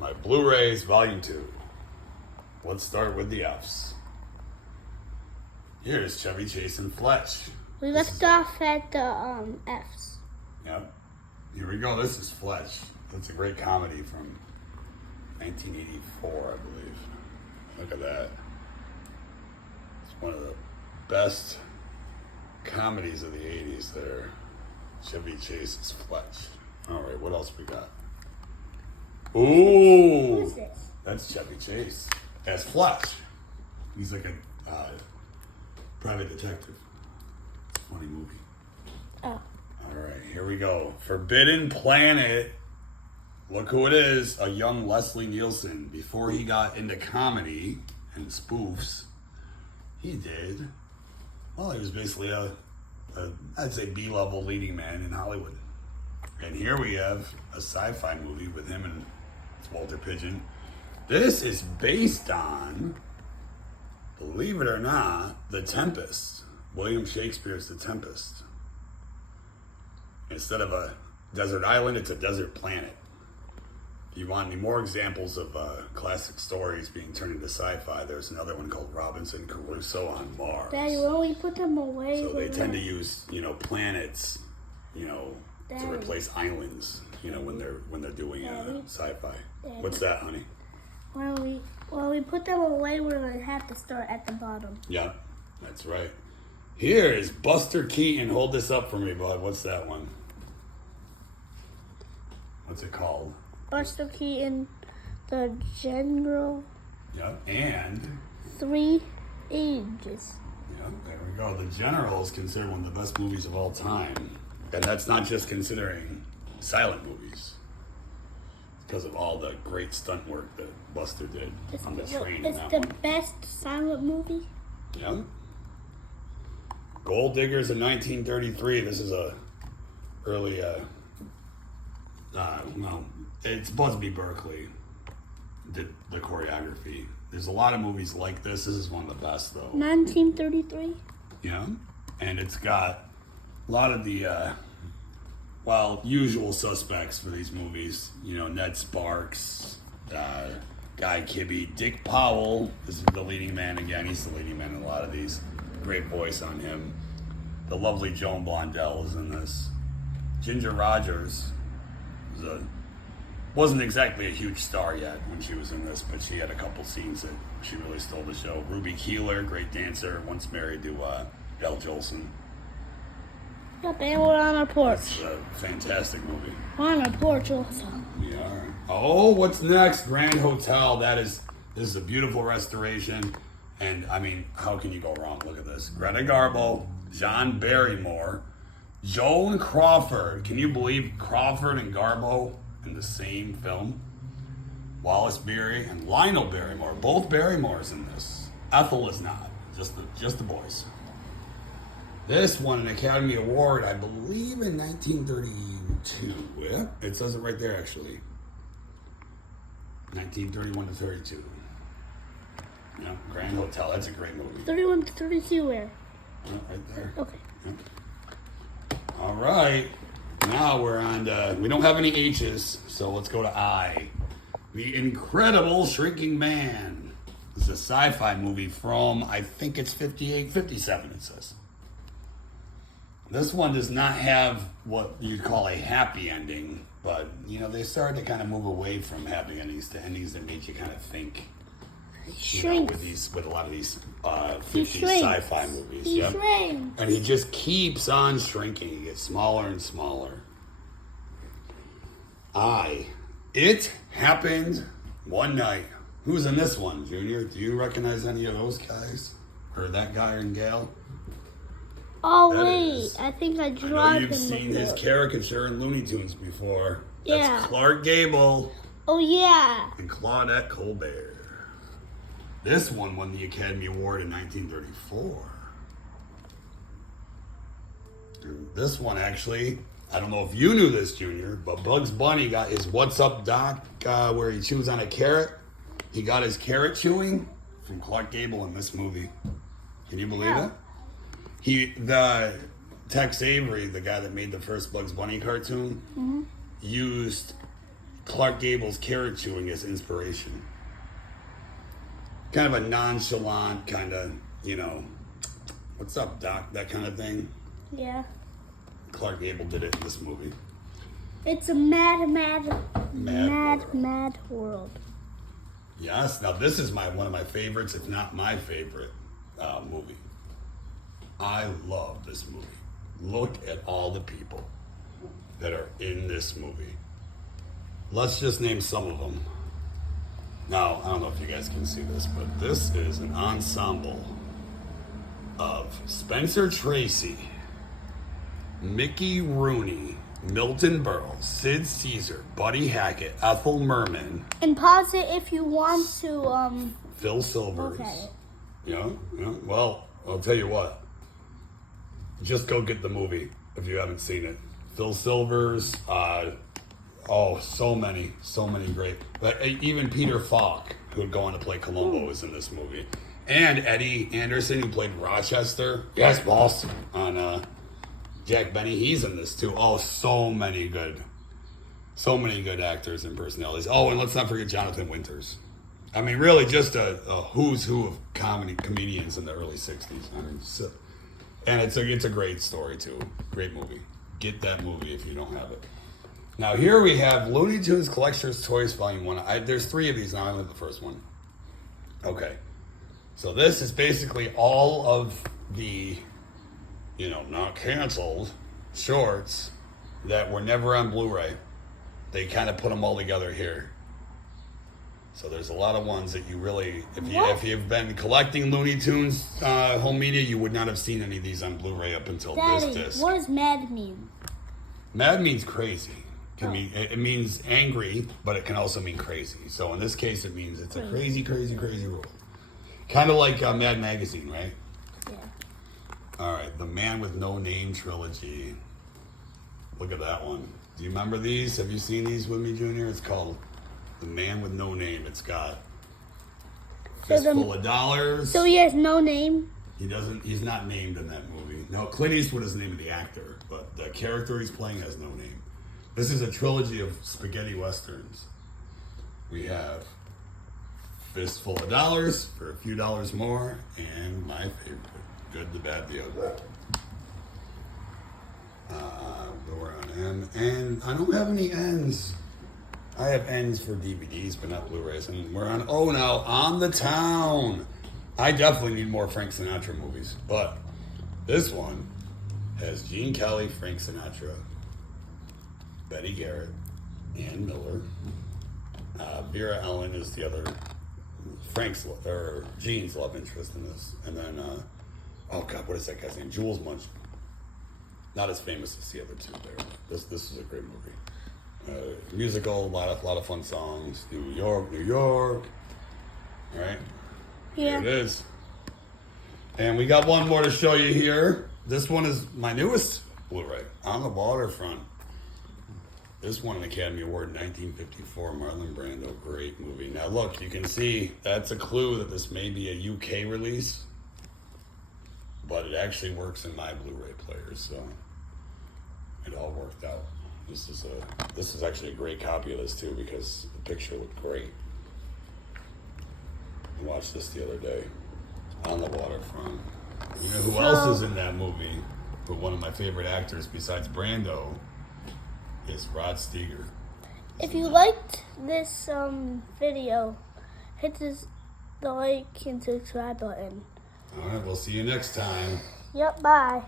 My Blu-rays, Volume 2. Let's start with the Fs. Here's Chevy Chase and Fletch. We left off at the F's. Yep. Here we go. This is Fletch. That's a great comedy from 1984, I believe. Look at that. It's one of the best comedies of the 80s there. Chevy Chase's Fletch. All right, what else we got? Ooh! Who's this? That's Chevy Chase. That's Fletch. He's like a private detective. It's a funny movie. Oh. All right, here we go. Forbidden Planet. Look who it is. A young Leslie Nielsen. Before he got into comedy and spoofs, he did. Well, he was basically I'd say B-level leading man in Hollywood. And here we have a sci-fi movie with him and Walter Pidgeon. This is based on, believe it or not, The Tempest. William Shakespeare's The Tempest. Instead of a desert island, it's a desert planet. If you want any more examples of classic stories being turned into sci-fi, there's another one called Robinson Crusoe on Mars. Daddy, when we put them away, So they tend to use, planets, to replace islands, when they're doing Daddy? sci-fi. Daddy? What's that, honey? when we put them away, we're gonna have to start at the bottom. Yeah, that's right. Here is Buster Keaton. Hold this up for me, bud. What's that one? What's it called? Buster Keaton, the General, Yeah, and 3 Ages. yeah, there we go. The General is considered one of the best movies of all time, and that's not just considering silent movies. Because of all the great stunt work that Buster did on the train in It's that the one. best silent movie. Yeah. Gold Diggers in 1933. This is a early, it's Busby Berkeley did the choreography. There's a lot of movies like this. This is one of the best, though. 1933. Yeah. And it's got a lot of the, usual suspects for these movies. Ned Sparks, Guy Kibbe, Dick Powell is the leading man again. He's the leading man in a lot of these. Great voice on him. The lovely Joan Blondell is in this. Ginger Rogers wasn't exactly a huge star yet when she was in this, but she had a couple scenes that she really stole the show. Ruby Keeler, great dancer, once married to Al Jolson. Yep, and we're on our porch. It's a fantastic movie. We're on our porch also. Yeah. Oh, what's next? Grand Hotel. This is a beautiful restoration. And, how can you go wrong? Look at this. Greta Garbo, John Barrymore, Joan Crawford. Can you believe Crawford and Garbo in the same film? Wallace Beery and Lionel Barrymore. Both Barrymores in this. Ethel is not. Just the boys. This won an Academy Award, I believe, in 1932. Yeah, it says it right there, actually. 1931 to 32. Yeah, Grand Hotel. That's a great movie. 31 to 32 where? Yeah, right there. Okay. Yeah. All right. Now we're on to, we don't have any H's, so let's go to I. The Incredible Shrinking Man. This is a sci-fi movie from, I think it's 58, 57 it says. This one does not have what you'd call a happy ending, but, they started to kind of move away from happy endings to endings that made you kind of think. Shrinks. With a lot of these He 50s shrinks. sci-fi movies. He Yep. shrinks. And he just keeps on shrinking. He gets smaller and smaller. It happened one night. Who's in this one, Junior? Do you recognize any of those guys? Or that guy and gal? Oh, That wait. is- I think I I know drawn him you've seen his before. caricature in Looney Tunes before. Yeah. That's Clark Gable Oh, yeah. and Claudette Colbert. This one won the Academy Award in 1934. And this one actually, I don't know if you knew this, Junior, but Bugs Bunny got his What's Up Doc where he chews on a carrot. He got his carrot chewing from Clark Gable in this movie. Can you believe Yeah. it? Tex Avery, the guy that made the first Bugs Bunny cartoon, used Clark Gable's carrot chewing as inspiration. Kind of a nonchalant, kind of, what's up, Doc? That kind of thing. Yeah. Clark Gable did it in this movie. It's a mad world. Yes. Now this is one of my favorites, if not my favorite movie. I love this movie. Look at all the people that are in this movie. Let's just name some of them. Now, I don't know if you guys can see this, but this is an ensemble of Spencer Tracy, Mickey Rooney, Milton Berle, Sid Caesar, Buddy Hackett, Ethel Merman. And pause it if you want to, Phil Silvers. Okay. Yeah. Well, I'll tell you what. Just go get the movie if you haven't seen it. Phil Silvers, so many great. But even Peter Falk, who would go on to play Columbo, is in this movie. And Eddie Anderson, who played Rochester. Yes, boss. On Jack Benny, he's in this too. Oh, so many good actors and personalities. Oh, and let's not forget Jonathan Winters. I mean, really, just a who's who of comedians in the early '60s. I mean, and it's a great story too. Great movie. Get that movie if you don't have it. Now here we have Looney Tunes Collector's Toys Volume 1. There's 3 of these now. I only have the first one. Okay. So this is basically all of the, not canceled shorts that were never on Blu-ray. They kind of put them all together here. So there's a lot of ones that you really, if you've been collecting Looney Tunes home media, you would not have seen any of these on Blu-ray up until Daddy, this disc. what does mad mean? Mad means crazy. It means angry, but it can also mean crazy. So in this case, it means it's a crazy world. Kind of like Mad Magazine, right? Yeah. All right, The Man with No Name trilogy. Look at that one. Do you remember these? Have you seen these with me, Junior? It's called The Man with No Name. It's got Fistful of Dollars. So he has no name? He's not named in that movie. No, Clint Eastwood is the name of the actor, but the character he's playing has no name. This is a trilogy of spaghetti westerns. We have Fistful of Dollars for a few dollars more, and my favorite, Good, the Bad, the Ugly. We're on M, and I don't have any N's. I have N's for DVDs, but not Blu-rays. And we're on now On the Town. I definitely need more Frank Sinatra movies, but this one has Gene Kelly, Frank Sinatra, Betty Garrett, Ann Miller. Vera Ellen is the other Gene's love interest in this, and then what is that guy's name? Jules Munch. Not as famous as the other two there. This is a great movie. Musical, a lot of fun songs. New York. All right. Yeah. Here it is. And we got one more to show you here. This one is my newest Blu-ray, On the Waterfront. This won an Academy Award in 1954. Marlon Brando, great movie. Now look, you can see that's a clue that this may be a UK release, but it actually works in my Blu-ray player, so it all worked out. This is actually a great copy of this too because the picture looked great. I watched this the other day. On the Waterfront. You know who else is in that movie? But one of my favorite actors besides Brando is Rod Steiger. If you liked this video, hit the like and subscribe button. All right, we'll see you next time. Yep, bye.